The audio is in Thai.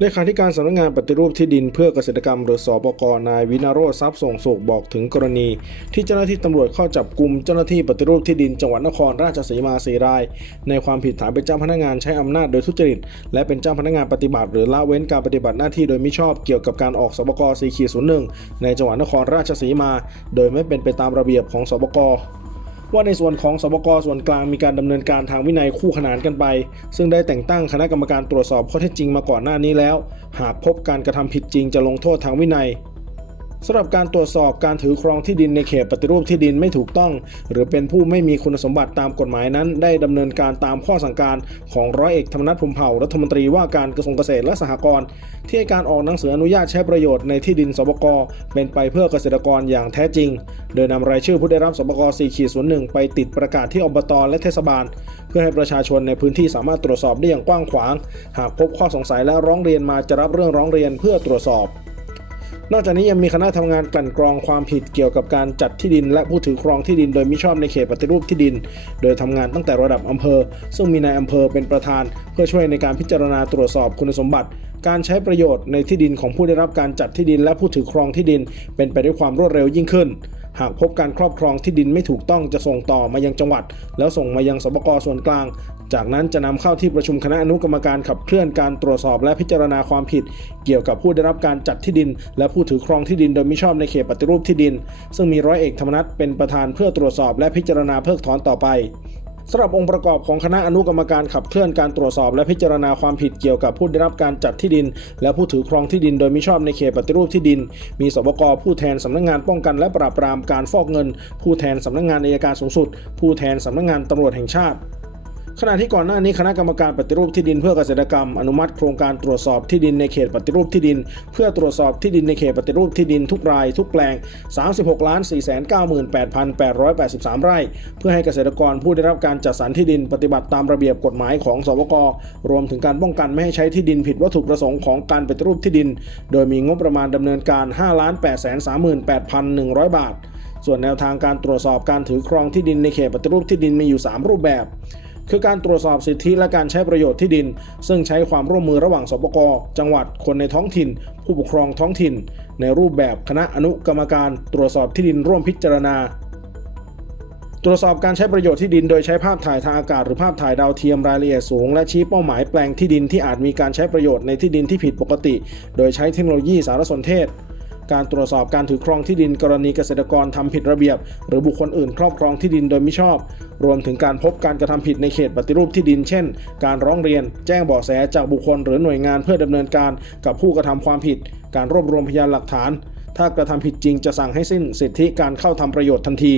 เลขาธิการสำนักงานปฏิรูปที่ดินเพื่อเกษตรกรรมหรือสปกนายวินาโรจน์ทรัพย์ส่งโศกบอกถึงกรณี ที่เจ้าหน้าที่ตำรวจเข้าจับกลุ่มเจ้าหน้าที่ปฏิรูปที่ดินจังหวัดนครราชสีมาสีราย ในความผิดฐานเป็นเจ้าพนักงานใช้อำนาจโดยทุจริต และเป็นเจ้าพนักงานปฏิบัติ หรือละเว้นการปฏิบัติหน้าที่โดยมิชอบเกี่ยวกับการออกสปก4ขีด01ในจังหวัดนครราชสีมา โดยไม่เป็นไปตามระเบียบของสปก ว่าในส่วนของสบกส่วนกลางมีการดำเนินการทางวินัยคู่ขนานกันไป ซึ่งได้แต่งตั้งคณะกรรมการตรวจสอบข้อเท็จจริงมาก่อนหน้านี้แล้ว หากพบการกระทำผิดจริงจะลงโทษทางวินัย สำหรับการตรวจสอบการถือครองที่ดินในเขตปฏิรูปที่ดินไม่ถูกต้อง หรือเป็นผู้ไม่มีคุณสมบัติตามกฎหมายนั้น ได้ดำเนินการตามข้อสั่งการของร้อยเอกธรรมนัฐพรมเผ่ารัฐมนตรีว่าการกระทรวงเกษตรและสหกรณ์ที่ให้การออกหนังสืออนุญาตใช้ประโยชน์ในที่ดินสบกเป็นไปเพื่อเกษตรกรอย่างแท้จริง โดยนำรายชื่อผู้ได้รับสบก4ขีด01ไปติดประกาศที่อบตและเทศบาล เพื่อให้ประชาชนในพื้นที่สามารถตรวจสอบได้อย่างกว้างขวาง หากพบข้อสงสัยและร้องเรียนมาจะรับเรื่องร้องเรียนเพื่อตรวจสอบ นอกจากนี้ยังมีคณะทำงานกลั่นกรองความผิดเกี่ยวกับการจัดที่ดิน และผู้ถือครองที่ดิน โดยมิชอบในเขตปฏิรูปที่ดิน โดยทำงานตั้งแต่ระดับอำเภอ ซึ่งมีนายอำเภอเป็นประธาน เพื่อช่วยในการพิจารณาตรวจสอบคุณสมบัติ การใช้ประโยชน์ในที่ดินของผู้ได้รับการจัดที่ดิน และผู้ถือครองที่ดิน เป็นไปด้วยความรวดเร็วยิ่งขึ้น หากพบการครอบครองที่ดินไม่ถูกต้องจะส่งต่อมายังจังหวัด แล้วส่งมายังสบกส่วนกลาง จากนั้นจะนำเข้าที่ประชุมคณะอนุกรรมการขับเคลื่อนการตรวจสอบและพิจารณาความผิด เกี่ยวกับผู้ได้รับการจัดที่ดิน และผู้ถือครองที่ดินโดยมิชอบในเขตปฏิรูปที่ดิน ซึ่งมีร้อยเอกธรรมนัฐเป็นประธานเพื่อตรวจสอบและพิจารณาเพิกถอนต่อไป สำหรับองค์ประกอบของคณะอนุกรรมการขับเคลื่อนการตรวจสอบ และพิจารณาความผิดเกี่ยวกับผู้ได้รับการจัดที่ดิน และผู้ถือครองที่ดินโดยมิชอบในเขตปฏิรูปที่ดิน มีสบกผู้แทนสำนักงานป้องกันและปราบปรามการฟอกเงิน ผู้แทนสำนักงานอัยการสูงสุด ผู้แทนสำนักงานตำรวจแห่งชาติ ขณะที่ก่อนหน้านี้คณะกรรมการปฏิรูปที่ดินเพื่อเกษตรกรรมอนุมัติโครงการตรวจสอบที่ดินในเขตปฏิรูปที่ดิน เพื่อตรวจสอบที่ดินในเขตปฏิรูปที่ดินทุกรายทุกแปลง 36ล้าน498,883 ไร่ เพื่อให้เกษตรกรผู้ได้รับการจัดสรรที่ดินปฏิบัติตามระเบียบกฎหมายของสวกรวมถึงการป้องกันไม่ให้ใช้ที่ดินผิดวัตถุประสงค์ของการปฏิรูปที่ดิน โดยมีงบประมาณดำเนินการ 5 8 3 8 1 0 0 บาท ส่วนแนวทางการตรวจสอบการถือครองที่ดินในเขตปฏิรูปที่ดินมีอยู่ 3 รูปแบบ คือการตรวจสอบสิทธิและการใช้ประโยชน์ที่ดิน ซึ่งใช้ความร่วมมือระหว่างสปกจังหวัดคนในท้องถิ่น ผู้ปกครองท้องถิ่น ในรูปแบบคณะอนุกรรมการตรวจสอบที่ดินร่วมพิจารณาตรวจสอบการใช้ประโยชน์ที่ดินโดยใช้ภาพถ่ายทางอากาศหรือภาพถ่ายดาวเทียมรายละเอียดสูง และชี้เป้าหมายแปลงที่ดินที่อาจมีการใช้ประโยชน์ในที่ดินที่ผิดปกติ โดยใช้เทคโนโลยีสารสนเทศ การตรวจสอบการถือครองที่ดินกรณีเกษตรกรทำผิดระเบียบ หรือบุคคลอื่นครอบครองที่ดินโดยมิชอบ รวมถึงการพบการกระทำผิดในเขตปฏิรูปที่ดิน เช่น การร้องเรียน แจ้งเบาะแสจากบุคคลหรือหน่วยงานเพื่อดำเนินการกับผู้กระทำความผิด การรวบรวมพยานหลักฐาน ถ้ากระทำผิดจริงจะสั่งให้สิ้นสิทธิการเข้าทำประโยชน์ทันที